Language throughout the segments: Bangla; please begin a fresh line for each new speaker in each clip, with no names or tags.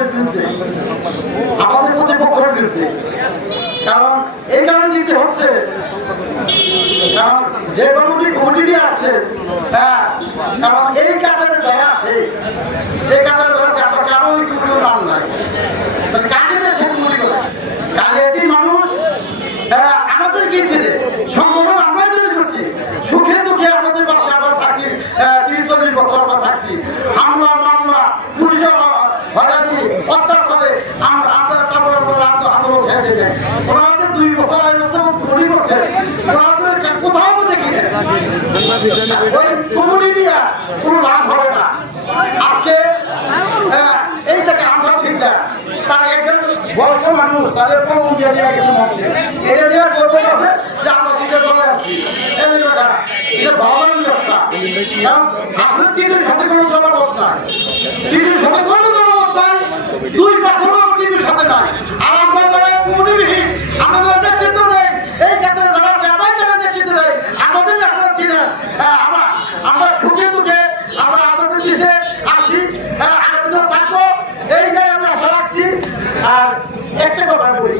আমাদের বিরুদ্ধে, আমাদের প্রতিপক্ষের বিরুদ্ধে। কারণ এই কারণে দিতে হচ্ছে, কারণ যে কমিটি কমিটি আছে হ্যাঁ কারণ এই কাতারে যারা আছে এই কাতারে যারা আছে আমরা কারও ওই কমিটির নাম নাই তাহলে কাকে দিয়ে সে কমিটি করে কালে একদিন মানুষ আহ, আমাদের কি ছিল সংগঠন আমরাই তৈরি করছি সুখে দুঃখে আমাদের পাশে আমরা থাকছি তিরিশ চল্লিশ বছর আমরা থাকছি হামলা মামলা পুলিশ হয়রানি অত্যাচারে আমরা আমরা তারপরে আমরা আন্দো- আন্দোলন ছেড়ে দিয়ে ওনারা তো দুই বছর আড়াই বছর কুড়ি বছর ওনারা তো কা- কোথাও তো দেখি না ওই কমিউনিটি কোনো লাভ না। আজকে আহ, এই থেকে আনসার তার একজন বয়স্ক মানুষ তাদের কম দিয়ে দেওয়া কিছু দিয়ে আছে যে আমরা শিকদার দলে আছি। এটা ভালো ব্যবসা কারণ কোনো জনমত নাই দুই বছরও টিভির সাথে নাই আর আমরা যারা কমিটিবিহীন আমরা যারা নেতৃত্ব দেয় এই ক্ষেত্রে যারা আছে আমরাই যারা নেতৃত্ব দেয় আমাদের আপনারা ছিলেন হ্যাঁ, আমরা আমরা সুখে দুঃখে আমরা আমাদের দেশে আসি হ্যাঁ, আনন্দ থাকব এইটাই আমরা আশা রাখছি আর একটা কথা বলি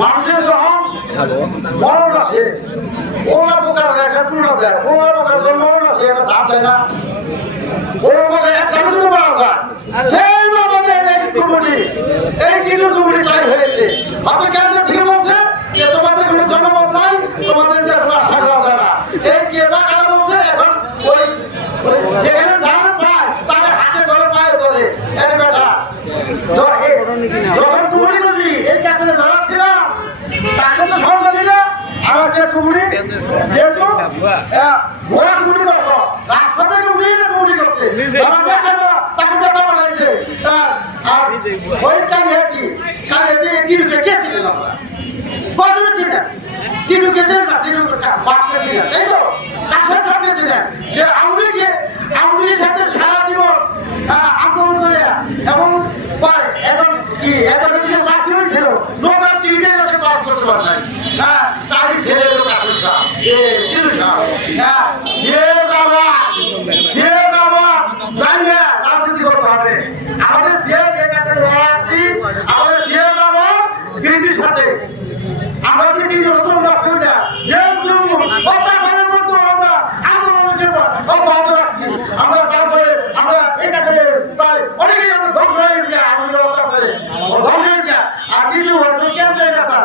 মানুষের যখন মরণ আসে ওলা প্রকার রেখা পূর্ণ দেয় প্রকার মরণ আসে এটা দাম দেয় না। ওলা প্রকার এক দাম দিতে পারা যায় সেই এই কমিটি এই কিলো কমিটি তাই হয়েছে। হয়তো কেন্দ্র থেকে বলছে যে তোমাদের কোনো জনমত নাই তোমাদের আর ওই কাজে কি কাজে কি ঢুকে কে ছিলেন আমরা কজনে ছিলেন কি ঢুকেছিলেন না তিনি বাপকে ছিলেন তাই তো কাছের সঙ্গে ছিলেন সে আউরিকে আউরির সাথে সারা জীবন আন্দোলন করে এবং কয়, এবং কি এবং যে। বাকি হয়েছিল নৌকা তিনে বছর পাস করতে পারে হ্যাঁ তারই ছেলে লোক আসল হ্যাঁ সে বিজেপির সাথে। আমরা পৃথিবীর অন্য রাজকন্যা যে জন্য অত্যাচারের মতো আমরা আন্দোলনের জন্য অব্যাহত রাখছি আমরা তারপরে আমরা এটা থেকে অনেকেই আমরা ধ্বংস হয়ে গেছি আমাদের অত্যাচারে। ধ্বংস হয়ে গেছে। আর কিছু কেন্দ্রের নেতা।